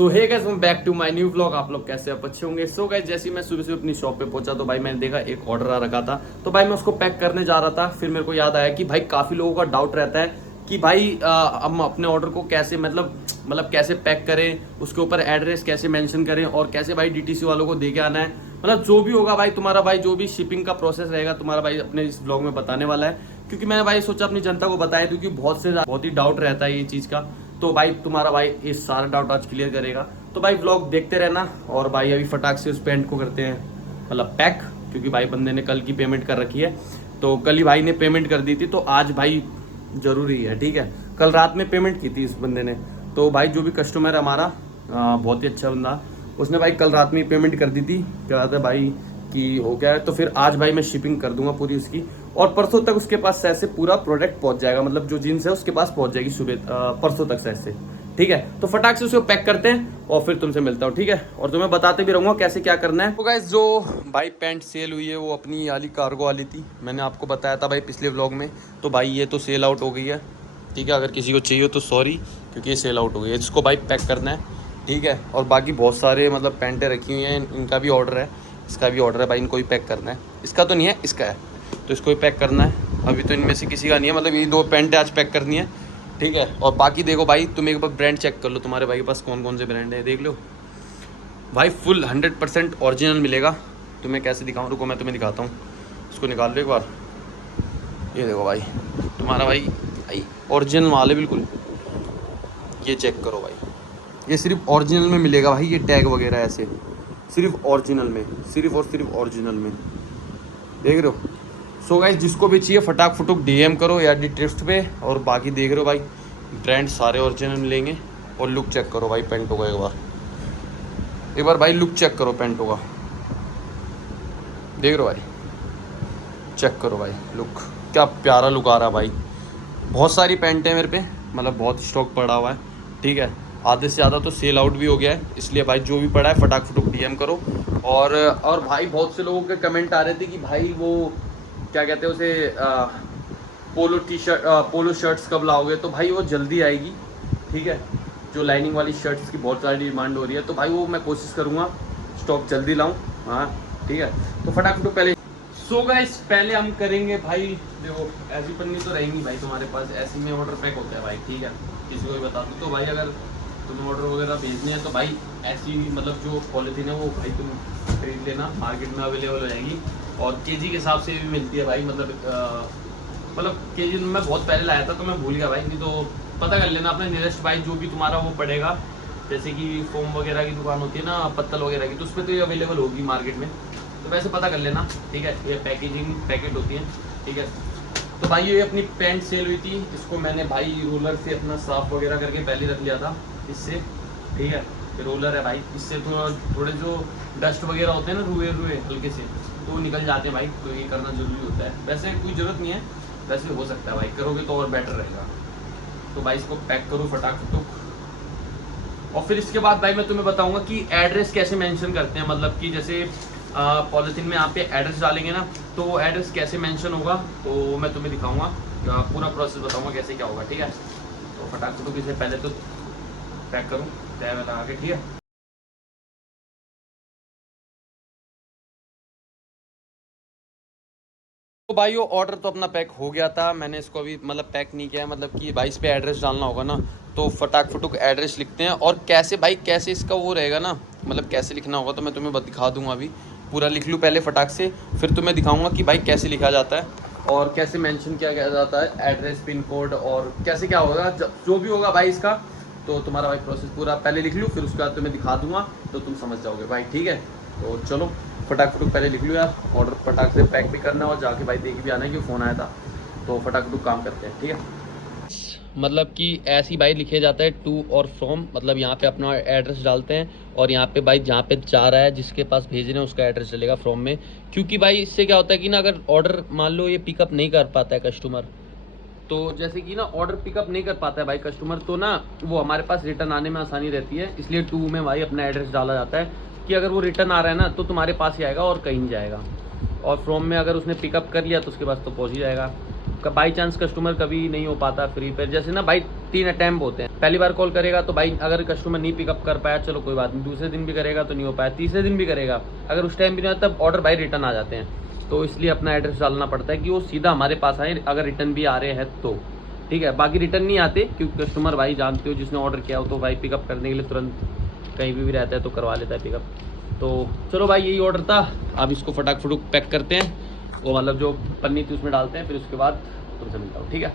So hey guys, welcome back to my new vlog. आप लोग कैसे आप अच्छे होंगे। सो गाइस, जैसे ही मैं सुबह अपनी शॉप पे पहुंचा तो भाई मैंने देखा एक ऑर्डर आ रखा था। तो भाई मैं उसको पैक करने जा रहा था। फिर मेरे को याद आया कि भाई काफी लोगों का डाउट रहता है कि भाई हम अपने ऑर्डर को कैसे मतलब कैसे पैक करें, उसके ऊपर एड्रेस कैसे मेंशन करें और कैसे भाई डीटीसी वालों को दे के आना है। मतलब जो भी होगा भाई तुम्हारा भाई जो भी शिपिंग का प्रोसेस रहेगा तुम्हारा भाई अपने इस ब्लॉग में बताने वाला है। क्योंकि मैंने भाई सोचा अपनी जनता को बताया, क्योंकि बहुत ही डाउट रहता है ये चीज़ का। तो भाई तुम्हारा भाई ये सारा डाउट आज क्लियर करेगा। तो भाई व्लॉग देखते रहना। और भाई अभी फटाक से उस पेंट को करते हैं मतलब पैक, क्योंकि भाई बंदे ने कल की पेमेंट कर रखी है। तो कल ही भाई ने पेमेंट कर दी थी, तो आज भाई जरूरी है। ठीक है, कल रात में पेमेंट की थी इस बंदे ने। तो भाई जो भी कस्टमर है हमारा बहुत ही अच्छा बंदा, उसने भाई कल रात में पेमेंट कर दी थी। क्या बात है भाई कि हो गया है। तो फिर आज भाई मैं शिपिंग कर दूंगा पूरी उसकी, और परसों तक उसके पास से पूरा प्रोडक्ट पहुंच जाएगा। मतलब जो जीन्स है उसके पास पहुंच जाएगी सुबह परसों तक से। ठीक है, तो फटाक से उसको पैक करते हैं और फिर तुमसे मिलता हूँ। ठीक है, और तुम्हें बताते भी रहूंगा कैसे क्या करना है। तो गाइस, जो भाई पैंट सेल हुई है वो अपनी वाली कार्गो वाली थी, मैंने आपको बताया था भाई पिछले व्लॉग में। तो भाई ये तो सेल आउट हो गई है। ठीक है, अगर किसी को चाहिए हो तो सॉरी, क्योंकि ये सेल आउट हो गई है। इसको भाई पैक करना है। ठीक है, और बाकी बहुत सारे मतलब पैंटें रखी हुई हैं, इनका भी ऑर्डर है, इसका भी ऑर्डर है भाई, इनको भी पैक करना है। इसका तो नहीं है, इसका है, तो इसको भी पैक करना है। अभी तो इनमें से किसी का नहीं है, मतलब ये 2 पैंटें आज पैक करनी है। ठीक है, और बाकी देखो भाई, तुम एक बार ब्रांड चेक कर लो, तुम्हारे भाई के पास कौन कौन से ब्रांड है देख लो भाई। फुल 100% ओरिजिनल मिलेगा। तुम्हें कैसे दिखाऊँ, रुको मैं तुम्हें दिखाता हूँ। इसको निकाल लो एक बार, ये देखो भाई, तुम्हारा भाई ओरिजिनल माल है बिल्कुल। ये चेक करो भाई, ये सिर्फ ओरिजिनल में मिलेगा भाई। ये टैग वगैरह ऐसे सिर्फ ओरिजिनल में, सिर्फ और सिर्फ ओरिजिनल में, देख रहे हो। सो गाइस, जिसको भी चाहिए फटाक फुटुक डीएम करो या डिटेस्ट पे। और बाकी देख रहे हो भाई, ब्रांड सारे ओरिजिनल मिलेंगे। और लुक चेक करो भाई पेंटो का, एक बार भाई लुक चेक करो पेंटो का, देख रहे हो भाई, चेक करो भाई लुक, क्या प्यारा लुक आ रहा है भाई। बहुत सारी पैंट है मेरे पे, मतलब बहुत स्टॉक पड़ा हुआ है। ठीक है, आधे से ज़्यादा तो सेल आउट भी हो गया है, इसलिए भाई जो भी पड़ा है फटाक फुटुक डीएम करो। और भाई बहुत से लोगों के कमेंट आ रहे थे कि भाई वो क्या कहते हैं उसे, पोलो शर्ट्स कब लाओगे। तो भाई वो जल्दी आएगी। ठीक है, जो लाइनिंग वाली शर्ट्स की बहुत सारी डिमांड हो रही है, तो भाई वो मैं कोशिश करूँगा स्टॉक जल्दी लाऊँ। हाँ ठीक है, तो फटाफट पहले सो गाइस पहले हम करेंगे भाई, देखो ऐसी पन्नी तो रहेंगी भाई तुम्हारे पास, ऐसी में ऑर्डर पैक होता है भाई। ठीक है, किसी को भी बता दूँ तो भाई अगर तुम्हें ऑर्डर वगैरह भेजने हैं तो भाई ऐसी मतलब जो पॉलिथीन है वो भाई तुम खरीद लेना, मार्केट में अवेलेबल हो जाएगी। और केजी के हिसाब से भी मिलती है भाई, मतलब केजी मैं बहुत पहले लाया था तो मैं भूल गया भाई, नहीं तो पता कर लेना अपने नियरेस्ट भाई जो भी तुम्हारा वो पड़ेगा। जैसे कि फोम वगैरह की दुकान होती है ना, पत्तल वगैरह की, तो उस पर तो ये अवेलेबल होगी मार्केट में, तो वैसे पता कर लेना। ठीक है, ये पैकेजिंग पैकेट होती है। ठीक है, तो भाई ये अपनी पैंट सेल हुई थी, इसको मैंने भाई रोलर से अपना साफ वगैरह करके पहले रख लिया था इससे। ठीक है, ये रोलर है भाई, इससे थोड़े जो डस्ट वगैरह होते हैं ना, रुए हल्के से, तो वो निकल जाते हैं भाई। तो ये करना जरूरी होता है, वैसे कोई ज़रूरत नहीं है, वैसे हो सकता है भाई, करोगे तो और बेटर रहेगा। तो भाई इसको पैक करो फटाफट। और फिर इसके बाद भाई मैं तुम्हें बताऊंगा कि एड्रेस कैसे मेंशन करते हैं, मतलब कि जैसे पॉलिथीन में आप पे एड्रेस डालेंगे ना, तो वो एड्रेस कैसे मेंशन होगा तो मैं तुम्हें दिखाऊंगा, पूरा प्रोसेस बताऊंगा कैसे क्या होगा। ठीक है, तो फटाफट इसे पहले तो पैक करूँ तय लगा के। ठीक है, तो भाई वो ऑर्डर तो अपना पैक हो गया था, मैंने इसको अभी मतलब पैक नहीं किया है, मतलब कि भाई इस पे एड्रेस डालना होगा ना, तो फटाक फुटुक एड्रेस लिखते हैं। और कैसे भाई कैसे इसका वो रहेगा ना, मतलब कैसे लिखना होगा तो मैं तुम्हें दिखा दूंगा। अभी पूरा लिख लूँ पहले फटाक से, फिर तुम्हें दिखाऊंगा कि भाई कैसे लिखा जाता है और कैसे मेंशन किया जाता है एड्रेस, पिन कोड, और कैसे क्या होगा जो भी होगा भाई इसका। तो तुम्हारा भाई प्रोसेस पूरा पहले लिख लूँ, फिर उसके बाद तुम्हें दिखा दूंगा तो तुम समझ जाओगे भाई। ठीक है, तो चलो फटाक फुटुक पहले लिख लो यार, ऑर्डर फटाक से पैक भी करना है और जाके भाई देख भी आना है कि फ़ोन आया था। तो फटाक फुटुक काम करते हैं। ठीक है, मतलब कि ऐसी भाई लिखे जाता है टू और फ्रॉम, मतलब यहाँ पे अपना एड्रेस डालते हैं और यहाँ पे भाई जहाँ पे जा रहा है जिसके पास भेजने है उसका एड्रेस चलेगा फ्रॉम में। क्योंकि भाई इससे क्या होता है कि ना, अगर ऑर्डर मान लो ये पिकअप नहीं कर पाता है कस्टमर, तो जैसे कि ना ऑर्डर पिकअप नहीं कर पाता है भाई कस्टमर, तो ना वो हमारे पास रिटर्न आने में आसानी रहती है। इसलिए टू में भाई अपना एड्रेस डाला जाता है कि अगर वो रिटर्न आ रहा है ना तो तुम्हारे पास ही आएगा और कहीं नहीं जाएगा। और फ्रॉम में अगर उसने पिकअप कर लिया तो उसके पास तो पहुँच ही जाएगा। बाई चांस कस्टमर कभी नहीं हो पाता फ्री पे, जैसे ना भाई 3 अटैम्प्ट होते हैं। पहली बार कॉल करेगा तो भाई अगर कस्टमर नहीं पिकअप कर पाया चलो कोई बात नहीं, दूसरे दिन भी करेगा तो नहीं हो पाया, तीसरे दिन भी करेगा, अगर उस टाइम भी नहीं होता तब ऑर्डर भाई रिटर्न आ जाते हैं। तो इसलिए अपना एड्रेस डालना पड़ता है कि वो सीधा हमारे पास आए, अगर रिटर्न भी आ रहे हैं तो ठीक है। बाकी रिटर्न नहीं आते क्योंकि कस्टमर भाई जानते हो जिसने ऑर्डर किया हो तो भाई पिकअप करने के लिए तुरंत कहीं भी रहता है तो करवा लेता है पिकअप। तो चलो भाई यही ऑर्डर था, अब इसको फटाक फटूक पैक करते हैं, वो मतलब जो पन्नी थी उसमें डालते हैं, फिर उसके बाद तुमसे मिलता हूँ, ठीक है।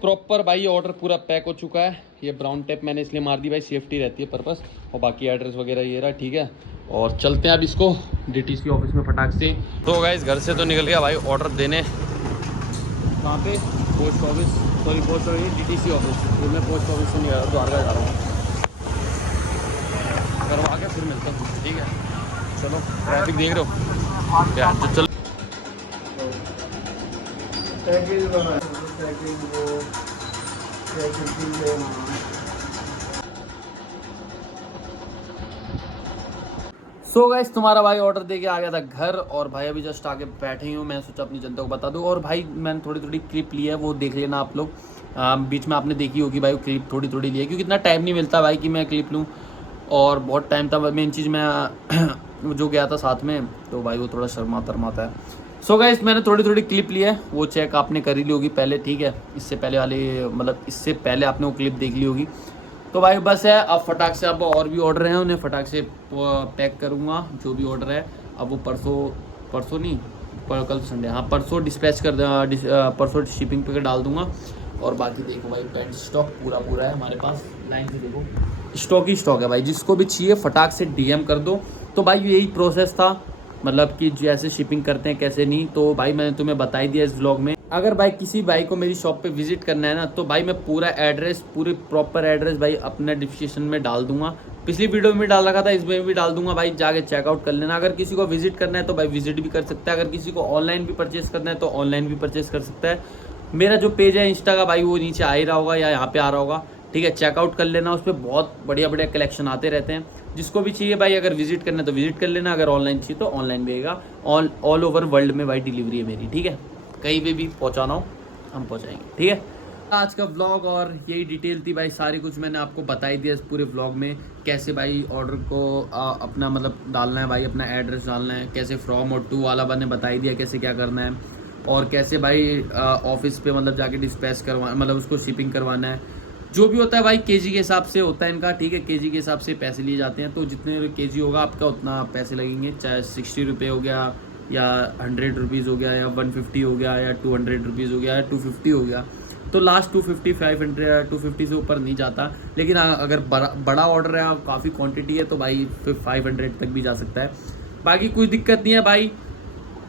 प्रॉपर भाई ये ऑर्डर पूरा पैक हो चुका है। ये ब्राउन टेप मैंने इसलिए मार दी भाई, सेफ्टी रहती है पर्पस, और बाकी एड्रेस वगैरह ये रहा, ठीक है। और चलते हैं अब इसको DTC ऑफिस में फटाक से। तो गाइस घर से तो निकल गया भाई ऑर्डर देने, कहाँ पे, post office, sorry post office DTC office, फिर मैं पोस्ट ऑफिस से निकल द्वारका जा रहा हूँ, करवा के फिर मिलते हैं, ठीक है। चलो ट्रैफिक देख रहे हो यार, तो चलो सो गाइस तुम्हारा भाई ऑर्डर देके आ गया था घर, और भाई अभी जस्ट आके बैठे ही हूँ। मैं सोचा अपनी जनता को बता दूँ, और भाई मैंने थोड़ी थोड़ी क्लिप ली है, वो देख लेना आप लोग। बीच में आपने देखी होगी भाई वो क्लिप थोड़ी थोड़ी ली है, क्योंकि इतना टाइम नहीं मिलता भाई कि मैं क्लिप लूँ, और बहुत टाइम था मेन चीज़, मैं जो गया था साथ में तो भाई वो थोड़ा शर्माता है। सो गाइस मैंने थोड़ी थोड़ी क्लिप ली है, वो चेक आपने कर ही ली होगी पहले, ठीक है। इससे पहले वाली मतलब इससे पहले आपने वो क्लिप देख ली होगी। तो भाई बस है, अब फटाक से अब और भी ऑर्डर हैं उन्हें फटाक से पैक करूँगा, जो भी ऑर्डर है। अब वो परसों नहीं कल संडे, हाँ परसों डिस्पैच कर परसों शिपिंग पे डाल दूंगा। और बाकी देखो भाई पेंट स्टॉक पूरा है हमारे पास, लाइन से देखो स्टॉक ही स्टॉक है भाई, जिसको भी चाहिए फटाक से DM कर दो। तो भाई यही प्रोसेस था, मतलब कि जैसे शिपिंग करते हैं कैसे नहीं, तो भाई मैंने तुम्हें बता ही दिया इस व्लॉग में। अगर भाई किसी भाई को मेरी शॉप पे विजिट करना है ना, तो भाई मैं पूरा एड्रेस, पूरी प्रॉपर एड्रेस भाई अपने डिस्क्रिप्शन में डाल दूंगा। पिछली वीडियो में भी डाल रखा था, इसमें भी डाल दूंगा भाई, जाके चेकआउट कर लेना। अगर किसी को विजिट करना है तो भाई विजिट भी कर सकता है, अगर किसी को ऑनलाइन भी परचेस करना है तो ऑनलाइन भी परचेस कर सकता है। मेरा जो पेज है इंस्टा का भाई वो नीचे आ ही रहा होगा या यहाँ पे आ रहा होगा, ठीक है। चेकआउट कर लेना, उस पर बहुत बढ़िया कलेक्शन आते रहते हैं। जिसको भी चाहिए भाई, अगर विजिट करना है तो विजिट कर लेना, अगर ऑनलाइन चाहिए तो ऑनलाइन भी आएगा। ऑल ओवर वर्ल्ड में भाई डिलीवरी है मेरी, ठीक है। कहीं पे भी पहुँचाना हो हम पहुँचाएंगे, ठीक है। आज का व्लॉग और यही डिटेल थी भाई, सारी कुछ मैंने आपको बता ही दिया इस पूरे व्लॉग में। कैसे भाई ऑर्डर को अपना मतलब डालना है भाई, अपना एड्रेस डालना है, कैसे फ्रॉम और टू वाला मैंने बता ही दिया कैसे क्या करना है, और कैसे भाई ऑफिस पे मतलब जाके डिस्पैच करवा मतलब उसको शिपिंग करवाना है। जो भी होता है भाई KG के हिसाब से होता है इनका, ठीक है। KG के हिसाब से पैसे लिए जाते हैं, तो जितने KG होगा आपका उतना पैसे लगेंगे, चाहे 60 रुपये हो गया या 100 रुपीज़ हो गया या 150 हो गया या 200 रुपीज़ हो गया या 250 हो गया। तो लास्ट 250 500 250 से ऊपर नहीं जाता। लेकिन अगर बड़ा ऑर्डर है, काफ़ी क्वांटिटी है, तो भाई फिर 500 तक भी जा सकता है। बाकी कोई दिक्कत नहीं है भाई,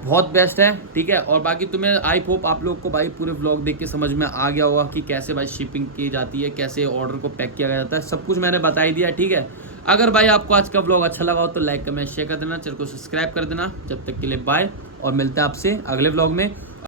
बहुत बेस्ट है, ठीक है। और बाकी तुम्हें आई होप आप लोग को भाई पूरे व्लॉग देख के समझ में आ गया होगा कि कैसे भाई शिपिंग की जाती है, कैसे ऑर्डर को पैक किया जाता है, सब कुछ मैंने बता ही दिया, ठीक है। अगर भाई आपको आज का व्लॉग अच्छा लगा हो तो लाइक कमेंट शेयर कर देना, चैनल को सब्सक्राइब कर देना। जब तक के लिए बाय, और मिलते हैं आपसे अगले व्लॉग में।